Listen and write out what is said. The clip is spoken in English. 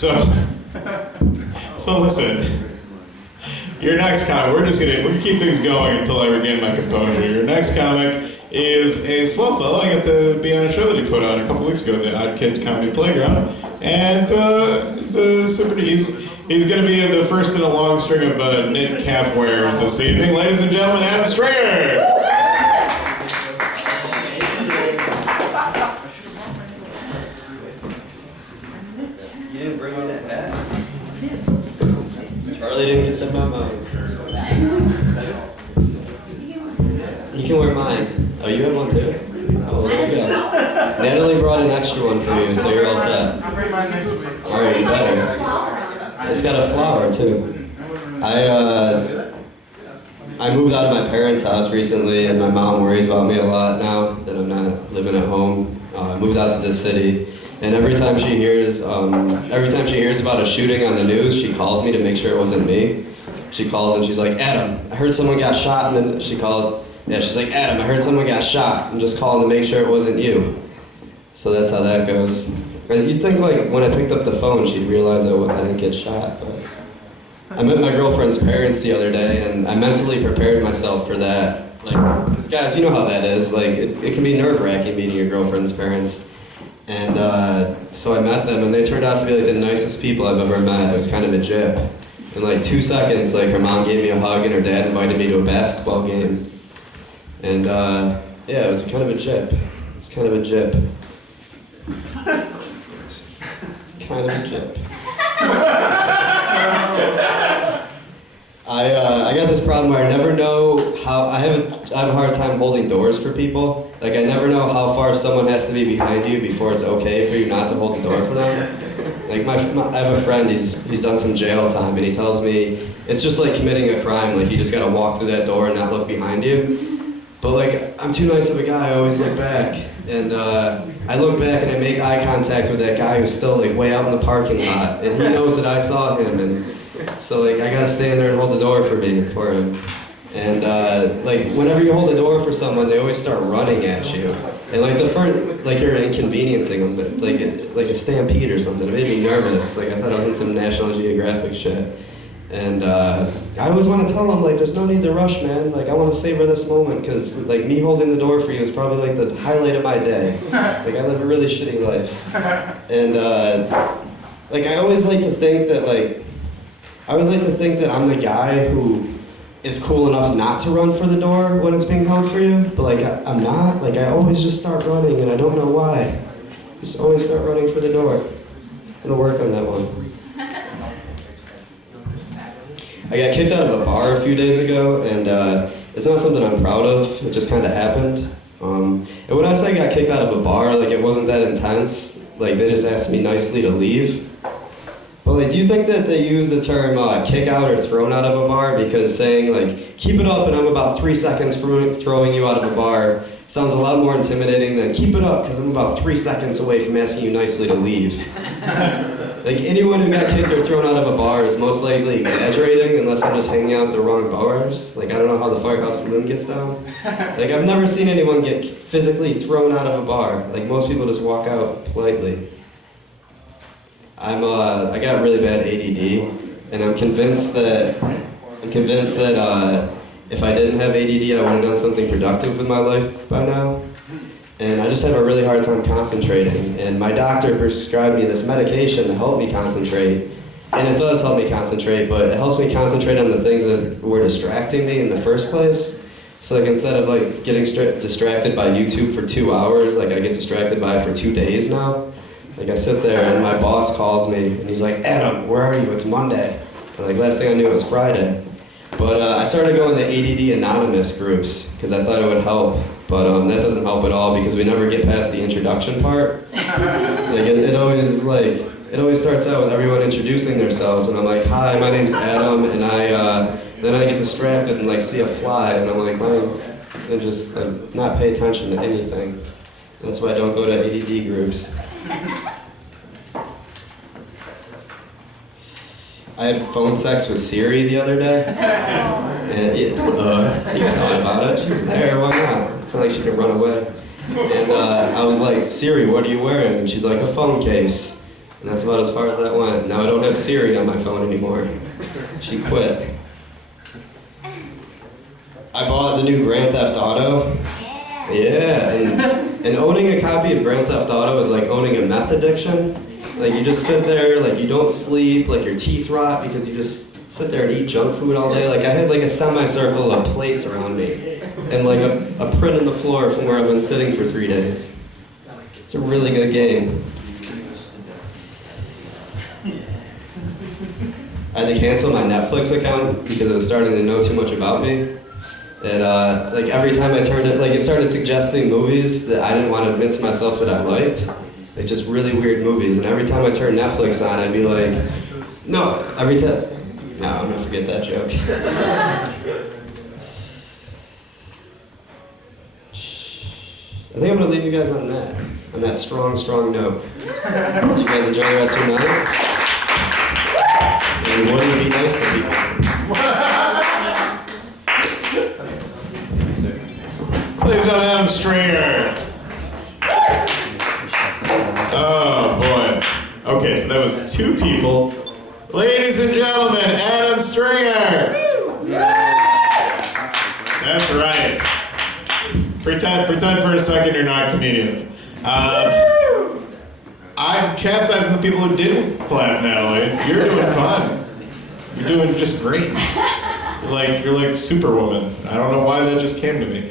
So listen. Your next comic, we're gonna keep things going until I regain my composure. Your next comic is a small fellow. I got to be on a show that he put on a couple weeks ago, the Odd Kids Comedy Playground, and he's gonna be the first in a long string of knit cap wearers this evening. Ladies and gentlemen, Adam Stringer. You didn't bring me that hat? Charlie didn't get the memo. You can wear mine. Oh, you have one too? Oh, there you go. Natalie brought an extra one for you, so you're all set. I'll bring mine next week. Alright, you better. It's got a flower too. I moved out of my parents' house recently, and my mom worries about me a lot now that I'm not living at home. I moved out to this city. And every time she hears about a shooting on the news, she calls me to make sure it wasn't me. She calls and she's like, Adam, I heard someone got shot, and then she's like, Adam, I heard someone got shot. I'm just calling to make sure it wasn't you. So that's how that goes. And you'd think like when I picked up the phone, she'd realize I didn't get shot. But I met my girlfriend's parents the other day, and I mentally prepared myself for that. Like, 'cause guys, you know how that is. Like, it can be nerve-wracking meeting your girlfriend's parents. And so I met them, and they turned out to be like the nicest people I've ever met. It was kind of a jip. In like 2 seconds, like her mom gave me a hug, and her dad invited me to a basketball game. And yeah, it was kind of a jip. It's kind of a jip. It's kind of a jip. I got this problem where I never know how, I have a hard time holding doors for people. Like, I never know how far someone has to be behind you before it's okay for you not to hold the door for them. Like, I have a friend, he's done some jail time, and he tells me it's just like committing a crime. Like, you just gotta walk through that door and not look behind you. But like, I'm too nice of a guy, I always look back. And I look back and I make eye contact with that guy who's still like way out in the parking lot. And he knows that I saw him, and so like, I gotta stand there and hold the door for him. And like, whenever you hold the door for someone, they always start running at you. And like the front, like you're inconveniencing them, but like a stampede or something. It made me nervous. Like, I thought I was in some National Geographic shit. And I always want to tell them, like, there's no need to rush, man. Like, I want to savor this moment, because like me holding the door for you is probably like the highlight of my day. Like, I live a really shitty life. And like, I always like to think that I'm the guy who is cool enough not to run for the door when it's being held for you, but like, I'm not. Like, I always just start running, and I don't know why. Just always start running for the door. I'm gonna work on that one. I got kicked out of a bar a few days ago, and it's not something I'm proud of. It just kind of happened. And when I say I got kicked out of a bar, like, it wasn't that intense. Like, they just asked me nicely to leave. But like, do you think that they use the term kick out or thrown out of a bar because saying like, keep it up and I'm about 3 seconds from throwing you out of a bar sounds a lot more intimidating than keep it up because I'm about 3 seconds away from asking you nicely to leave. Like, anyone who got kicked or thrown out of a bar is most likely exaggerating unless I'm just hanging out at the wrong bars. Like, I don't know how the Firehouse Saloon gets down. Like, I've never seen anyone get physically thrown out of a bar. Like, most people just walk out politely. I got really bad ADD, and I'm convinced that if I didn't have ADD, I would have done something productive with my life by now. And I just have a really hard time concentrating. And my doctor prescribed me this medication to help me concentrate. And it does help me concentrate, but it helps me concentrate on the things that were distracting me in the first place. So like, instead of like getting distracted by YouTube for 2 hours, like I get distracted by it for 2 days now. Like, I sit there and my boss calls me and he's like, Adam, where are you? It's Monday. And like, last thing I knew it was Friday. But I started going to ADD Anonymous groups because I thought it would help. But that doesn't help at all because we never get past the introduction part. Like, it always starts out with everyone introducing themselves, and I'm like, hi, my name's Adam, and then I get distracted and like see a fly, and I'm like, man, and just like not pay attention to anything. That's why I don't go to ADD groups. I had phone sex with Siri the other day. And you thought about it. She's there, why not? It's not like she can run away. And I was like, Siri, what are you wearing? And she's like, a phone case. And that's about as far as that went. Now I don't have Siri on my phone anymore. She quit. I bought the new Grand Theft Auto. Yeah, and owning a copy of Grand Theft Auto is like owning a meth addiction. Like you just sit there, like you don't sleep, like your teeth rot because you just sit there and eat junk food all day. Like I had like a semicircle of plates around me and like a print in the floor from where I've been sitting for 3 days. It's a really good game. I had to cancel my Netflix account because it was starting to know too much about me. And like every time I turned it, like it started suggesting movies that I didn't want to admit to myself that I liked. Like just really weird movies. And every time I turned Netflix on, I'd be like, no, every time. No, I'm gonna forget that joke. I think I'm gonna leave you guys on that strong, strong note. So you guys enjoy the rest of your night. And wouldn't it be nice to people? Please welcome Adam Stringer. Oh boy. Okay, so that was 2 people. Ladies and gentlemen, Adam Stringer. That's right. Pretend for a second you're not comedians. I'm chastising the people who didn't clap, Natalie. You're doing fine. You're doing just great. You're like Superwoman. I don't know why that just came to me.